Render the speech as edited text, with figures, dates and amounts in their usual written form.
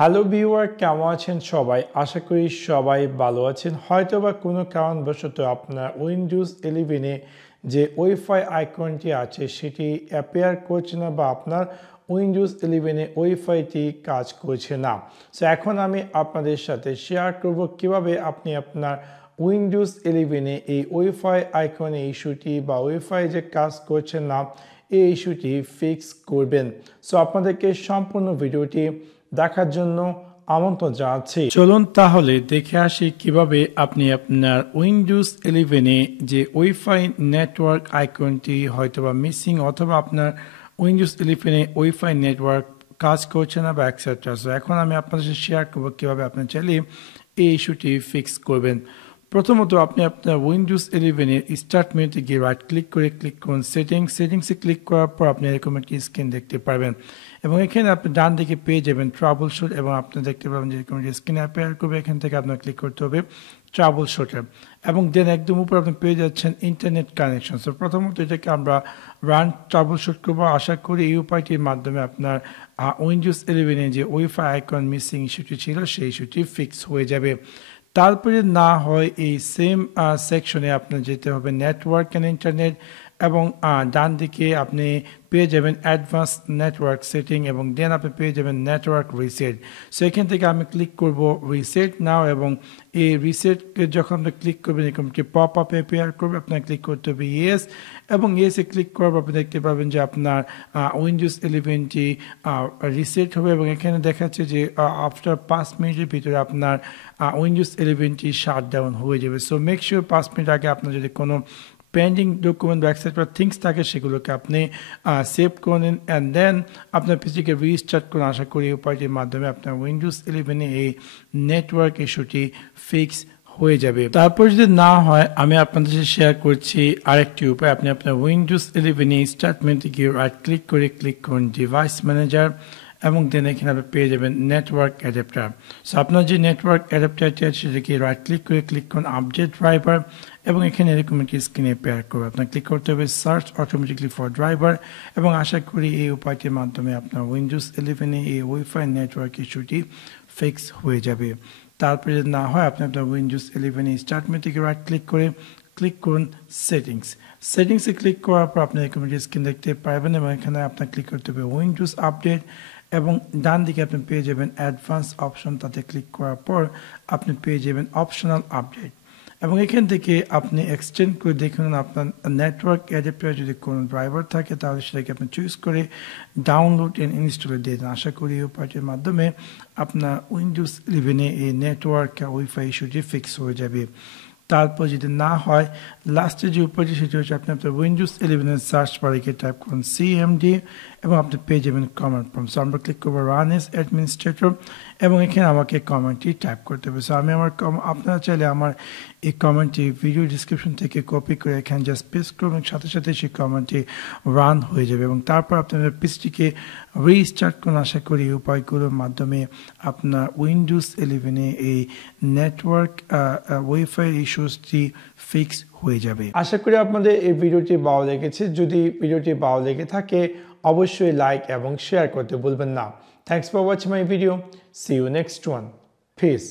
Hello viewer, কেমন আছেন সবাই? আশা করি সবাই ভালো আছেন। হয়তোবা কোনো কারণবশত আপনার উইন্ডোজ 11-এ যে ওয়াইফাই আইকনটি আছে সেটি অ্যাপিয়ার করছে না বা আপনার উইন্ডোজ 11-এ ওয়াইফাইটি কাজ করছে না। সো এখন আমি আপনাদের সাথে শেয়ার করব কিভাবে আপনি আপনার উইন্ডোজ 11-এ এই ওয়াইফাই আইকনের ইস্যুটি বা ওয়াইফাই যে কাজ করছে না এই ইস্যুটি ফিক্স করবেন। সো আপনাদেরকে সম্পূর্ণ ভিডিওটি দেখার জন্য আমন্ত্রণ জানাচ্ছি। চলুন তাহলে দেখে আসি কিভাবে আপনি আপনার উইন্ডোজ 11-এ যে ওয়াইফাই নেটওয়ার্ক আইকনটি হয়তোবা মিসিং অথবা আপনার উইন্ডোজ 11-এ ওয়াইফাই নেটওয়ার্ক কাজ করছে না বা এক্সেট্রা। সো এখন আমি আপনাদের সাথে শেয়ার করবো কিভাবে আপনি চাইলে এই ইস্যুটি ফিক্স করবেন। প্রথমত আপনি আপনার উইন্ডোজ 11-এর স্টার্ট মেনুতে গিয়ে রাইট ক্লিক করুন সেটিংসে ক্লিক করার পর আপনি এরকম একটি স্ক্রিন দেখতে পারবেন এবং এখানে আপনি ডান দিকে পেয়ে যাবেন ট্রাবল শুট এবং আপনি দেখতে পাবেন যে এরকম স্ক্রিনে অ্যাপিয়ার করবে। এখান থেকে আপনার ক্লিক করতে হবে ট্রাবল শুটে এবং দেন একদম উপর আপনি পেয়ে যাচ্ছেন ইন্টারনেট কানেকশন। সো প্রথমত এটাকে আমরা রান ট্রাবল শুট করবো। আশা করি এই উপায়টির মাধ্যমে আপনার উইন্ডোজ 11-এ যে ওয়াইফাই আইকন মিসিং ইস্যুটি ছিল সেই ইস্যুটি ফিক্স হয়ে যাবে। তারপরে না হয় এই সেম সেকশনে আপনার যেতে হবে নেটওয়ার্ক অ্যান্ড ইন্টারনেট এবং ডান দিকে আপনি পেয়ে যাবেন অ্যাডভান্স নেটওয়ার্ক সেটিং এবং দেন আপনি পেয়ে যাবেন নেটওয়ার্ক রিসেট। সো এখান থেকে আমি ক্লিক করব রিসেট নাও এবং এই রিসেটকে যখন আপনি ক্লিক করবেন এরকম একটি পপ আপ অ্যাপিয়ার করবে, আপনার ক্লিক করতে হবে ইয়েস এবং ইয়েসে ক্লিক করার পর আপনি দেখতে পাবেন যে আপনার উইন্ডোজ 11টি রিসেট হবে এবং এখানে দেখাচ্ছে যে আফটার 5 মিনিটের ভিতরে আপনার উইন্ডোজ 11টি শাটডাউন হয়ে যাবে। সো মেক শিওর 5 মিনিট আগে আপনার যদি কোনো পেন্ডিং ডকুমেন্ট বা এক্সেট্রা থিংস থাকে সেগুলোকে আপনি সেভ করে নিন অ্যান্ড দেন আপনার পিসিকে রিস্টার্ট করুন। আশা করি এই উপায়টির মাধ্যমে আপনার উইন্ডোজ 11-এ এই নেটওয়ার্ক ইস্যুটি ফিক্স হয়ে যাবে। তারপর যদি না হয় আমি আপনাদের সাথে শেয়ার করছি আরেকটি উপায়। আপনি আপনার উইন্ডোজ 11-এ স্টার্ট মেনুতে গিয়ে রাইট ক্লিক করুন ডিভাইস ম্যানেজার এবং দেন এখানে আপনি পেয়ে যাবেন নেটওয়ার্ক অ্যাডাপ্টার। সো আপনার যে নেটওয়ার্ক অ্যাডাপ্টারটি আছে সেটাকে রাইট ক্লিক করুন আপডেট ড্রাইভার এবং এখানে এরকম একটি স্ক্রিনে পেয়ার করবে। আপনার ক্লিক করতে হবে সার্চ অটোমেটিকলি ফর ড্রাইভার এবং আশা করি এই উপায়টির মাধ্যমে আপনার উইন্ডোজ 11-এ এই ওয়াইফাই নেটওয়ার্ক ইস্যুটি ফিক্স হয়ে যাবে। তারপরে যদি না হয় আপনি আপনার উইন্ডোজ 11-এ স্টার্ট মেনু থেকে রাইট ক্লিক করুন সেটিংসে ক্লিক করার পর আপনি এরকম একটি স্ক্রিন দেখতে পারবেন এবং এখানে আপনার ক্লিক করতে হবে উইন্ডোজ আপডেট এবং ডান দিকে আপনি পেয়ে যাবেন অ্যাডভান্স অপশন, তাতে ক্লিক করার পর আপনি পেয়ে যাবেন অপশনাল আপডেট এবং এখান থেকে আপনি এক্সটেন্ড করে দেখুন আপনার নেটওয়ার্ক অ্যাডাপ্টার যদি কোনো ড্রাইভার থাকে তাহলে সেটাকে আপনি চুজ করে ডাউনলোড অ্যান্ড ইনস্টলে দিয়ে দেন। আশা করি এই উপায়টির মাধ্যমে আপনার উইন্ডোজ 11-এ এই নেটওয়ার্ক ওয়াইফাই ইস্যুটি ফিক্স হয়ে যাবে। তারপর যদি না হয় লাস্টে যে উপায়টি সেটি হচ্ছে আপনি আপনার উইন্ডোজ 11-এর সার্চ বারে গিয়ে টাইপ করুন সিএমডি এবং আপনি পেয়ে যাবেন কমান্ড প্রম্পট। সো আমরা ক্লিক করবো রান এস অ্যাডমিনিস্ট্রেটর এবং এখানে আমাকে কমেন্টটি টাইপ করতে হবে। সো আমি আপনারা চাইলে আমার এই কমেন্টটি ভিডিও ডিসক্রিপশন থেকে কপি করে এখানে জাস্ট পেস্ট করবেন, সাথে সাথে সেই কমেন্টটি রান হয়ে যাবে এবং তারপর আপনাদের পিসিটিকে রিস্টার্ট করুন। আশা করি এই উপায়গুলোর মাধ্যমে আপনার উইন্ডোজ 11-এ এই নেটওয়ার্ক ওয়াইফাই ইস্যুসটি ফিক্স হয়ে যাবে। আশা করি আপনাদের এই ভিডিওটি ভালো লেগেছে। যদি ভিডিওটি ভালো লেগে থাকে অবশ্যই লাইক এবং শেয়ার করতে ভুলবেন না। Thanks for watching my video. See you next one. Piece.